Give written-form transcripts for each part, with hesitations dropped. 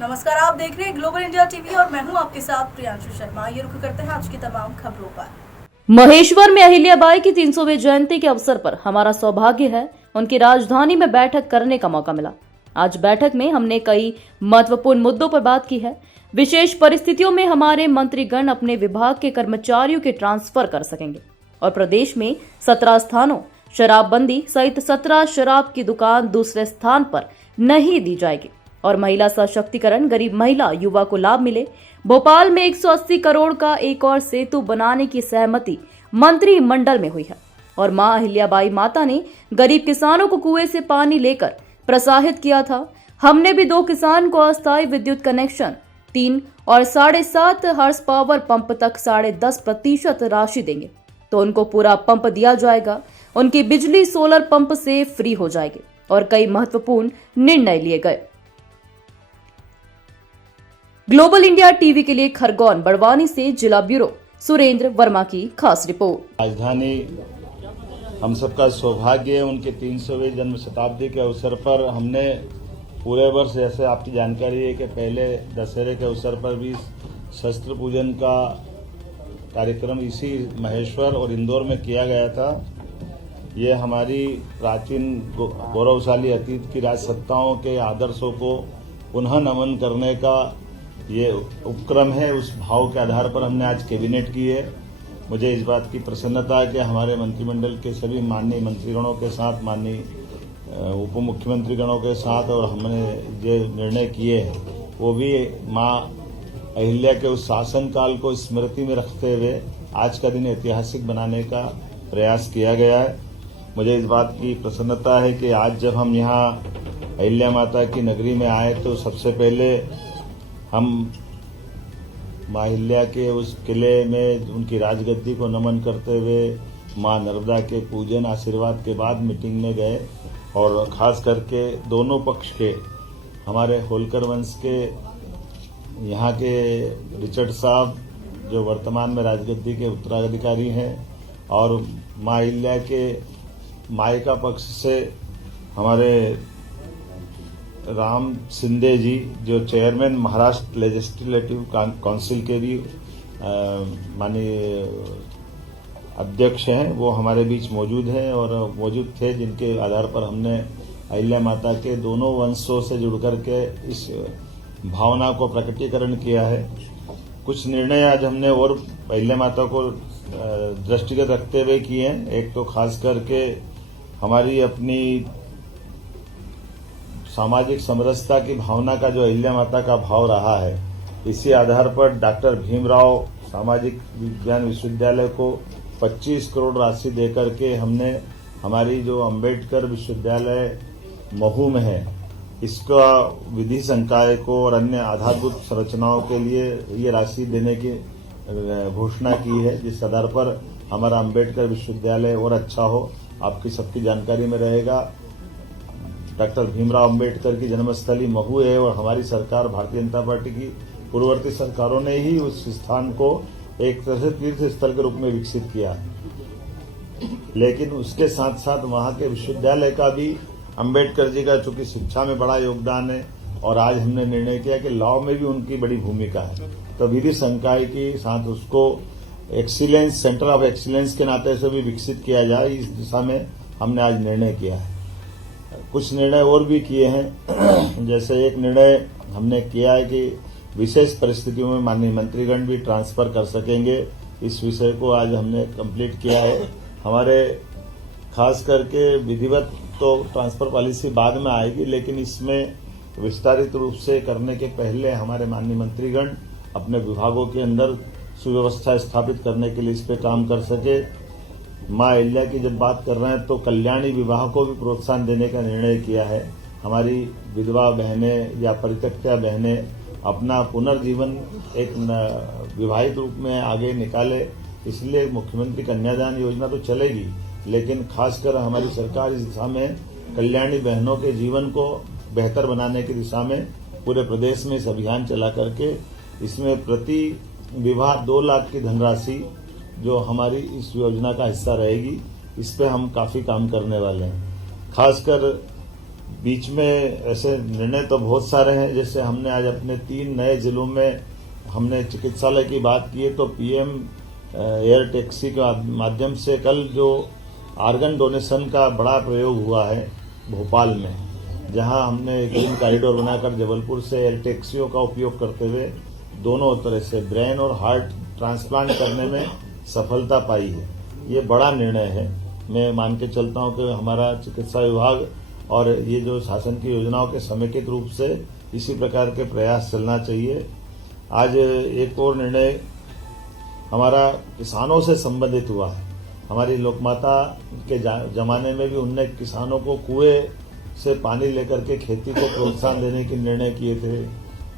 नमस्कार, आप देख रहे हैं ग्लोबल इंडिया टीवी और मैं हूं आपके साथ प्रियांशु शर्मा। ये रुख करते हैं आज की तमाम खबरों पर। महेश्वर में अहिल्याबाई की 300वीं जयंती के अवसर पर हमारा सौभाग्य है उनकी राजधानी में बैठक करने का मौका मिला। आज बैठक में हमने कई महत्वपूर्ण मुद्दों पर बात की है। विशेष परिस्थितियों में हमारे मंत्रीगण अपने विभाग के कर्मचारियों के ट्रांसफर कर सकेंगे और प्रदेश में 17 स्थानों शराबबंदी सहित 17 शराब की दुकान दूसरे स्थान पर नहीं दी जाएगी और महिला सशक्तिकरण, गरीब महिला युवा को लाभ मिले। भोपाल में 180 करोड़ का एक और सेतु बनाने की सहमति मंत्रिमंडल में हुई है और मां अहिल्याबाई माता ने गरीब किसानों को कुएं से पानी लेकर प्रोत्साहित किया था। हमने भी 2 किसान को अस्थायी विद्युत कनेक्शन, 3 और 7.5 हॉर्स पावर पंप तक 10.5% राशि देंगे तो उनको पूरा पंप दिया जाएगा। उनकी बिजली सोलर पंप से फ्री हो जाएगी और कई महत्वपूर्ण निर्णय लिए गए। ग्लोबल इंडिया टीवी के लिए खरगोन बड़वानी से जिला ब्यूरो सुरेंद्र वर्मा की खास रिपोर्ट। राजधानी हम सबका सौभाग्य है, उनके 300वें जन्म शताब्दी के अवसर पर हमने पूरे वर्ष, जैसे आपकी जानकारी है कि पहले दशहरे के अवसर पर भी शस्त्र पूजन का कार्यक्रम इसी महेश्वर और इंदौर में किया गया था। ये हमारी प्राचीन गौरवशाली अतीत की राजसत्ताओं के आदर्शों को पुनः नमन करने का ये उपक्रम है। उस भाव के आधार पर हमने आज कैबिनेट की है। मुझे इस बात की प्रसन्नता है कि हमारे मंत्रिमंडल के सभी माननीय मंत्रीगणों के साथ, माननीय उप मुख्यमंत्रीगणों के साथ, और हमने जो निर्णय किए हैं वो भी मां अहिल्या के उस शासनकाल को स्मृति में रखते हुए आज का दिन ऐतिहासिक बनाने का प्रयास किया गया है। मुझे इस बात की प्रसन्नता है कि आज जब हम यहाँ अहिल्या माता की नगरी में आए तो सबसे पहले हम मां अहिल्या के उस किले में उनकी राजगद्दी को नमन करते हुए मां नर्मदा के पूजन आशीर्वाद के बाद मीटिंग में गए और खास करके दोनों पक्ष के, हमारे होलकर वंश के यहाँ के रिचर्ड साहब जो वर्तमान में राजगद्दी के उत्तराधिकारी हैं, और मां अहिल्या के मायका पक्ष से हमारे राम शिंदे जी जो चेयरमैन महाराष्ट्र लेजिस्लेटिव काउंसिल के भी माननीय अध्यक्ष हैं, वो हमारे बीच मौजूद हैं और मौजूद थे, जिनके आधार पर हमने अहिल्या माता के दोनों वंशों से जुड़कर के इस भावना को प्रकटीकरण किया है। कुछ निर्णय आज हमने और अहिल्या माता को दृष्टिगत रखते हुए किए हैं। एक तो खास करके हमारी अपनी सामाजिक समरसता की भावना का जो अहिल्या माता का भाव रहा है, इसी आधार पर डॉक्टर भीमराव सामाजिक विज्ञान विश्वविद्यालय को 25 करोड़ राशि देकर के हमने हमारी जो अंबेडकर विश्वविद्यालय महू में है, इसका विधि संकाय को और अन्य आधारभूत संरचनाओं के लिए ये राशि देने की घोषणा की है, जिस आधार पर हमारा अंबेडकर विश्वविद्यालय और अच्छा हो। आपकी सबकी जानकारी में रहेगा, डॉक्टर भीमराव अंबेडकर की जन्मस्थली महू है और हमारी सरकार, भारतीय जनता पार्टी की पूर्ववर्ती सरकारों ने ही उस स्थान को एक तरह से तीर्थ स्थल के रूप में विकसित किया। लेकिन उसके साथ साथ वहां के विश्वविद्यालय का भी, अंबेडकर जी का चूंकि शिक्षा में बड़ा योगदान है और आज हमने निर्णय किया कि लॉ में भी उनकी बड़ी भूमिका है, तो विधि संकाय के साथ उसको एक्सीलेंस, सेंटर ऑफ एक्सीलेंस के नाते से भी विकसित किया जाए, इस दिशा में हमने आज निर्णय किया है। कुछ निर्णय और भी किए हैं, जैसे एक निर्णय हमने किया है कि विशेष परिस्थितियों में माननीय मंत्रीगण भी ट्रांसफर कर सकेंगे। इस विषय को आज हमने कंप्लीट किया है। हमारे खास करके विधिवत तो ट्रांसफर पॉलिसी बाद में आएगी, लेकिन इसमें विस्तारित रूप से करने के पहले हमारे माननीय मंत्रीगण अपने विभागों के अंदर सुव्यवस्था स्थापित करने के लिए इस पे काम कर सके। मां अहिल्या की जब बात कर रहे हैं तो कल्याणी विवाह को भी प्रोत्साहन देने का निर्णय किया है। हमारी विधवा बहनें या परित्यक्ता बहनें अपना पुनर्जीवन एक विवाहित रूप में आगे निकाले, इसलिए मुख्यमंत्री कन्यादान योजना तो चलेगी, लेकिन खासकर हमारी सरकार इस दिशा में कल्याणी बहनों के जीवन को बेहतर बनाने की दिशा में पूरे प्रदेश में इस अभियान चला करके इसमें प्रति विवाह 2 लाख की धनराशि जो हमारी इस योजना का हिस्सा रहेगी, इस पे हम काफी काम करने वाले हैं। खासकर बीच में ऐसे निर्णय तो बहुत सारे हैं। जैसे हमने आज अपने 3 नए जिलों में हमने चिकित्सालय की बात की है, तो पीएम एयर टैक्सी के माध्यम से कल जो आर्गन डोनेशन का बड़ा प्रयोग हुआ है भोपाल में, जहां हमने ग्रीन कॉरिडोर बनाकर जबलपुर से एयर टैक्सियों का उपयोग करते हुए दोनों तरह से ब्रेन और हार्ट ट्रांसप्लांट करने में सफलता पाई है। ये बड़ा निर्णय है। मैं मान के चलता हूं कि हमारा चिकित्सा विभाग और ये जो शासन की योजनाओं के समेकित रूप से इसी प्रकार के प्रयास चलना चाहिए। आज एक और निर्णय हमारा किसानों से संबंधित हुआ है। हमारी लोकमाता के जमाने में भी उनने किसानों को कुएं से पानी लेकर के खेती को प्रोत्साहन देने के निर्णय किए थे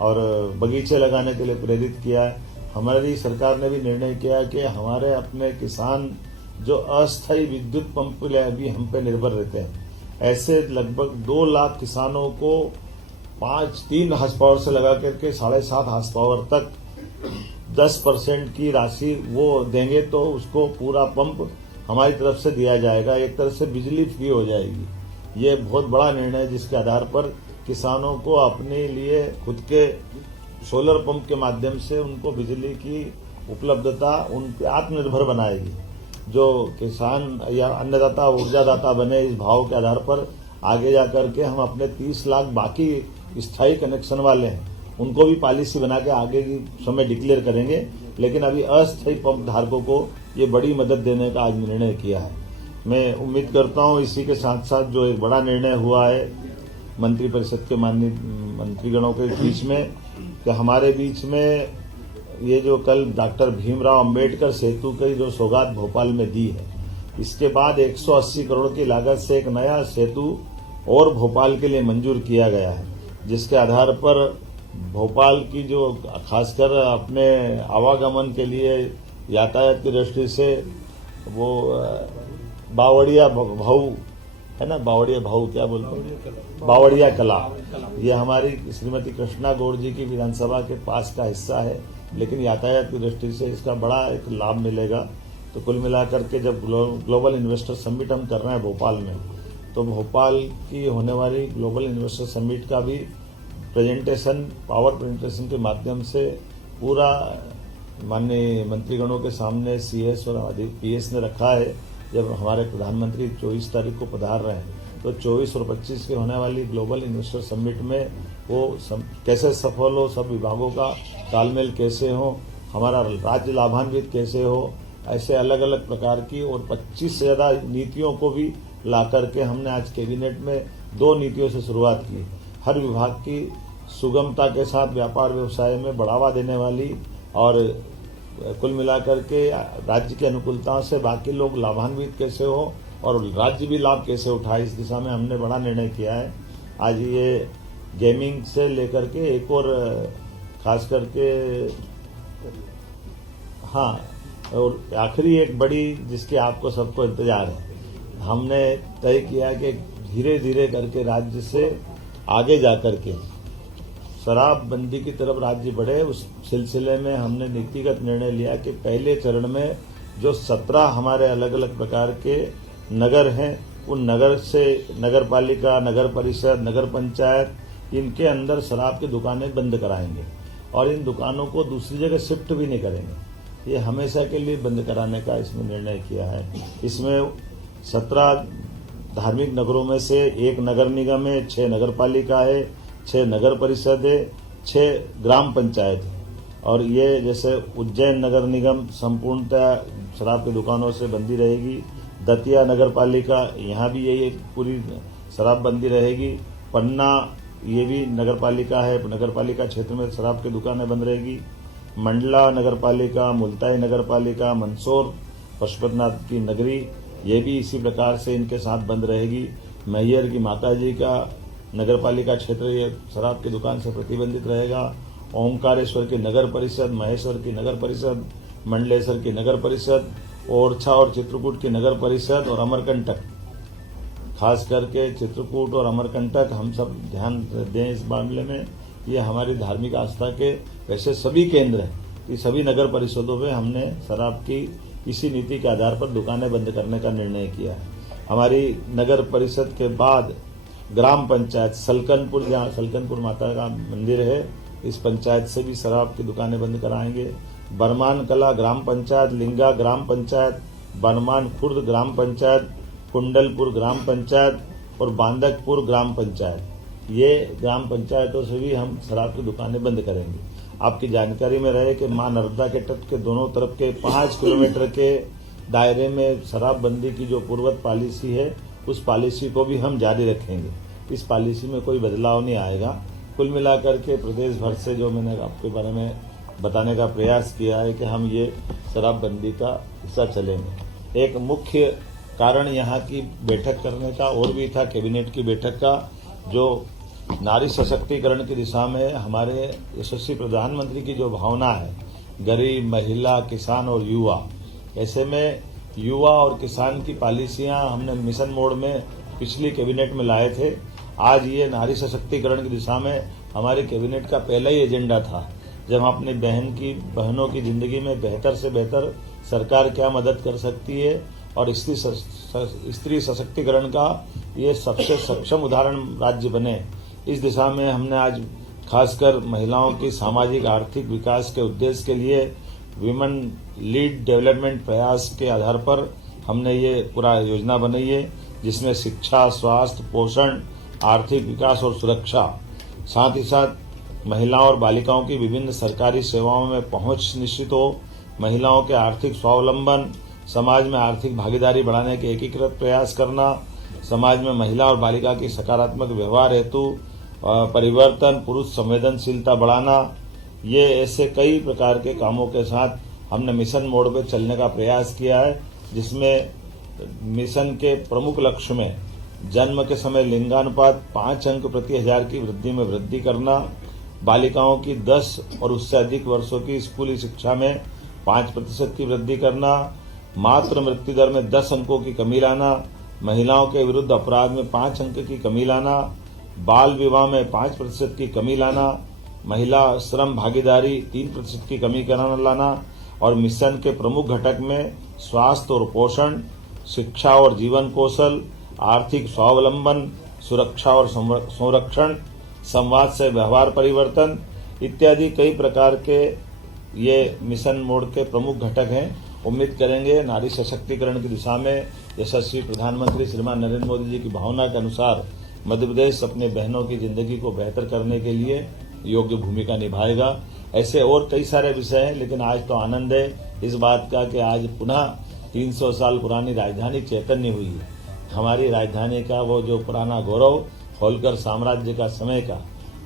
और बगीचे लगाने के लिए प्रेरित किया है। हमारी सरकार ने भी निर्णय किया कि हमारे अपने किसान जो अस्थायी विद्युत पंप के लिए अभी हम पे निर्भर रहते हैं, ऐसे लगभग 2 लाख किसानों को 3 हार्स पावर से लगा करके 7.5 हार्स पावर तक 10% की राशि वो देंगे तो उसको पूरा पंप हमारी तरफ से दिया जाएगा। एक तरह से बिजली फ्री हो जाएगी। ये बहुत बड़ा निर्णय है जिसके आधार पर किसानों को अपने लिए खुद के सोलर पंप के माध्यम से उनको बिजली की उपलब्धता उन पे आत्मनिर्भर बनाएगी। जो किसान या अन्नदाता ऊर्जादाता बने इस भाव के आधार पर आगे जाकर के हम अपने 30 लाख बाकी स्थायी कनेक्शन वाले हैं उनको भी पॉलिसी बना के आगे की समय डिक्लेयर करेंगे। लेकिन अभी अस्थायी पंप धारकों को ये बड़ी मदद देने का आज निर्णय किया है। मैं उम्मीद करता हूं इसी के साथ साथ जो एक बड़ा निर्णय हुआ है मंत्रिपरिषद के माननीय मंत्रीगणों के बीच में कि हमारे बीच में ये जो कल डॉक्टर भीमराव अंबेडकर सेतु की जो सौगात भोपाल में दी है, इसके बाद 180 करोड़ की लागत से एक नया सेतु और भोपाल के लिए मंजूर किया गया है, जिसके आधार पर भोपाल की जो खासकर अपने आवागमन के लिए यातायात की दृष्टि से वो बावड़िया भाऊ है ना, बावड़िया भाऊ क्या बोलते हैं, बावड़िया कला, ये हमारी श्रीमती कृष्णा गौड़ जी की विधानसभा के पास का हिस्सा है, लेकिन यातायात की दृष्टि से इसका बड़ा एक लाभ मिलेगा। तो कुल मिलाकर के जब ग्लोबल इन्वेस्टर समिट हम कर रहे हैं भोपाल में, तो भोपाल की होने वाली ग्लोबल इन्वेस्टर समिट का भी प्रेजेंटेशन पावर प्रेजेंटेशन के माध्यम से पूरा माननीय मंत्रीगणों के सामने सीएस और पीएस ने रखा है। जब हमारे प्रधानमंत्री 24 तारीख को पधार रहे हैं, तो 24 और 25 के होने वाली ग्लोबल इन्वेस्टर समिट में वो कैसे सफल हो, सब विभागों का तालमेल कैसे हो, हमारा राज्य लाभान्वित कैसे हो, ऐसे अलग अलग प्रकार की और 25 से ज्यादा नीतियों को भी ला करके हमने आज कैबिनेट में 2 नीतियों से शुरुआत की। हर विभाग की सुगमता के साथ व्यापार व्यवसाय में बढ़ावा देने वाली और कुल मिलाकर के राज्य की अनुकूलताओं से बाकी लोग लाभान्वित कैसे हो और राज्य भी लाभ कैसे उठाए, इस दिशा में हमने बड़ा निर्णय किया है। आज ये गेमिंग से लेकर के एक और खास करके हाँ, और आखिरी एक बड़ी जिसके आपको सबको इंतजार है, हमने तय किया कि धीरे धीरे करके राज्य से आगे जाकर के शराबबंदी की तरफ राज्य बढ़े। उस सिलसिले में हमने नीतिगत निर्णय लिया कि पहले चरण में जो 17 हमारे अलग अलग प्रकार के नगर हैं, उन नगर से नगर पालिका, नगर परिषद, नगर पंचायत, इनके अंदर शराब की दुकानें बंद कराएंगे और इन दुकानों को दूसरी जगह शिफ्ट भी नहीं करेंगे। ये हमेशा के लिए बंद कराने का इसमें निर्णय किया है। इसमें 17 धार्मिक नगरों में से 1 नगर निगम है, 6 नगर पालिका है, 6 नगर परिषद है, 6 ग्राम पंचायत है। और ये जैसे उज्जैन नगर निगम संपूर्णतः शराब की दुकानों से बंदी रहेगी। दतिया नगर पालिका, यहाँ भी यही पूरी शराबबंदी रहेगी। पन्ना ये भी नगर पालिका है, नगर पालिका क्षेत्र में शराब की दुकानें बंद रहेगी। मंडला नगर पालिका, मुल्ताई नगर पालिका, मंदसौर पशुपतिनाथ की नगरी, ये भी इसी प्रकार से इनके साथ बंद रहेगी। मैहर की माताजी का नगर पालिका क्षेत्र ये शराब की दुकान से प्रतिबंधित रहेगा। ओंकारेश्वर की नगर परिषद, महेश्वर की नगर परिषद, मंडलेश्वर की नगर परिषद, ओरछा और चित्रकूट की नगर परिषद और अमरकंटक, खास करके चित्रकूट और अमरकंटक हम सब ध्यान दें इस मामले में। ये हमारी धार्मिक आस्था के वैसे सभी केंद्र हैं कि सभी नगर परिषदों में हमने शराब की इसी नीति के आधार पर दुकानें बंद करने का निर्णय किया है। हमारी नगर परिषद के बाद ग्राम पंचायत सलकनपुर, जहाँ सलकनपुर माता का मंदिर है, इस पंचायत से भी शराब की दुकानें बंद कराएंगे। बरमान कला ग्राम पंचायत, लिंगा ग्राम पंचायत, बरमान खुर्द ग्राम पंचायत, कुंडलपुर ग्राम पंचायत और बांदकपुर ग्राम पंचायत, ये ग्राम पंचायतों से भी हम शराब की दुकानें बंद करेंगे। आपकी जानकारी में रहे कि मां नर्मदा के तट के दोनों तरफ के 5 किलोमीटर के दायरे में शराबबंदी की जो पूर्वत पॉलिसी है, उस पॉलिसी को भी हम जारी रखेंगे। इस पॉलिसी में कोई बदलाव नहीं आएगा। कुल मिलाकर के प्रदेश भर से जो मैंने आपके बारे में बताने का प्रयास किया है कि हम ये शराबबंदी का हिस्सा चलेंगे। एक मुख्य कारण यहाँ की बैठक करने का और भी था, कैबिनेट की बैठक का, जो नारी सशक्तिकरण की दिशा में हमारे यशस्वी प्रधानमंत्री की जो भावना है, गरीब, महिला, किसान और युवा, ऐसे में युवा और किसान की पॉलिसियां हमने मिशन मोड में पिछली कैबिनेट में लाए थे। आज ये नारी सशक्तिकरण की दिशा में हमारे कैबिनेट का पहला ही एजेंडा था, जब हम अपनी बहनों की जिंदगी में बेहतर से बेहतर सरकार क्या मदद कर सकती है और स्त्री सशक्तिकरण का ये सबसे सक्षम उदाहरण राज्य बने, इस दिशा में हमने आज खासकर महिलाओं की सामाजिक आर्थिक विकास के उद्देश्य के लिए विमेन लीड डेवलपमेंट प्रयास के आधार पर हमने ये पूरा योजना बनाई है, जिसमें शिक्षा, स्वास्थ्य, पोषण, आर्थिक विकास और सुरक्षा, साथ ही साथ महिलाओं और बालिकाओं की विभिन्न सरकारी सेवाओं में पहुंच निश्चित हो, महिलाओं के आर्थिक स्वावलंबन, समाज में आर्थिक भागीदारी बढ़ाने के एकीकृत प्रयास करना, समाज में महिला और बालिका की सकारात्मक व्यवहार हेतु परिवर्तन, पुरुष संवेदनशीलता बढ़ाना, ये ऐसे कई प्रकार के कामों के साथ हमने मिशन मोड पे चलने का प्रयास किया है, जिसमें मिशन के प्रमुख लक्ष्य में जन्म के समय लिंगानुपात 5 अंक प्रति 1000 की वृद्धि में वृद्धि करना, बालिकाओं की 10 और उससे अधिक वर्षों की स्कूली शिक्षा में 5% की वृद्धि करना, मातृ मृत्यु दर में 10 अंकों की कमी लाना, महिलाओं के विरुद्ध अपराध में 5 अंक की कमी लाना, बाल विवाह में 5% की कमी लाना, महिला श्रम भागीदारी 3% की कमी लाना और मिशन के प्रमुख घटक में स्वास्थ्य और पोषण, शिक्षा और जीवन कौशल, आर्थिक स्वावलंबन, सुरक्षा और संरक्षण, संवाद से व्यवहार परिवर्तन इत्यादि कई प्रकार के ये मिशन मोड के प्रमुख घटक हैं। उम्मीद करेंगे नारी सशक्तिकरण की दिशा में यशस्वी प्रधानमंत्री श्रीमान नरेंद्र मोदी जी की भावना के अनुसार मध्य प्रदेश अपने बहनों की जिंदगी को बेहतर करने के लिए योग्य भूमिका निभाएगा। ऐसे और कई सारे विषय हैं, लेकिन आज तो आनंद है इस बात का कि आज पुनः 300 साल पुरानी राजधानी चैतन्य हुई है। हमारी राजधानी का वो जो पुराना गौरव, होलकर साम्राज्य का समय का,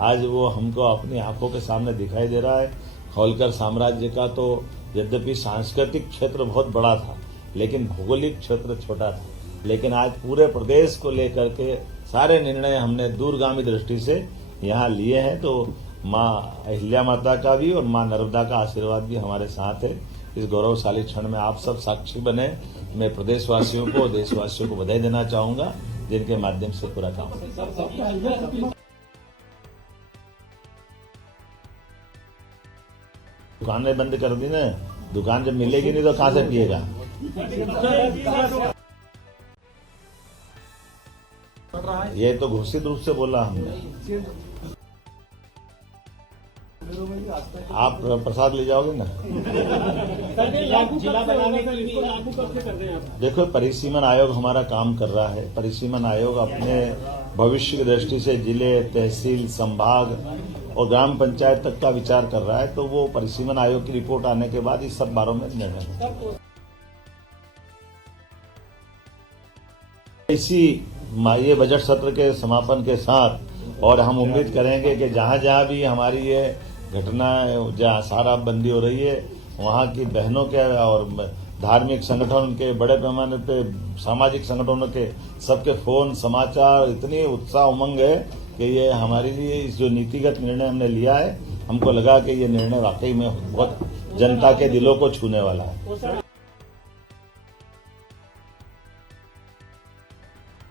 आज वो हमको अपनी आंखों के सामने दिखाई दे रहा है। होलकर साम्राज्य का तो यद्यपि सांस्कृतिक क्षेत्र बहुत बड़ा था, लेकिन भौगोलिक क्षेत्र छोटा था, लेकिन आज पूरे प्रदेश को लेकर के सारे निर्णय हमने दूरगामी दृष्टि से यहाँ लिए हैं। तो माँ अहिल्या माता का भी और माँ नर्मदा का आशीर्वाद भी हमारे साथ है। इस गौरवशाली क्षण में आप सब साक्षी बने। मैं प्रदेशवासियों को, देशवासियों को बधाई देना चाहूंगा, जिनके माध्यम से पूरा काम दुकानें बंद कर दी ना, दुकान जब मिलेगी नहीं तो कहाँ से पिएगा। ये तो घोषित रूप से बोला हमने। आप प्रसाद ले जाओगे ना। देखो, परिसीमन आयोग हमारा काम कर रहा है। परिसीमन आयोग अपने भविष्य की दृष्टि से जिले, तहसील, संभाग और ग्राम पंचायत तक का विचार कर रहा है। तो वो परिसीमन आयोग की रिपोर्ट आने के बाद इस सब बारों में निर्णय इसी ये बजट सत्र के समापन के साथ, और हम उम्मीद करेंगे कि जहां जहां भी हमारी ये घटना, जहां शराबबंदी हो रही है, वहां की बहनों के और धार्मिक संगठन के, बड़े पैमाने पे सामाजिक संगठनों के सबके फोन, समाचार, इतनी उत्साह उमंग है कि ये हमारे लिए इस जो नीतिगत निर्णय हमने लिया है, हमको लगा कि ये निर्णय वाकई में बहुत जनता के दिलों को छूने वाला है।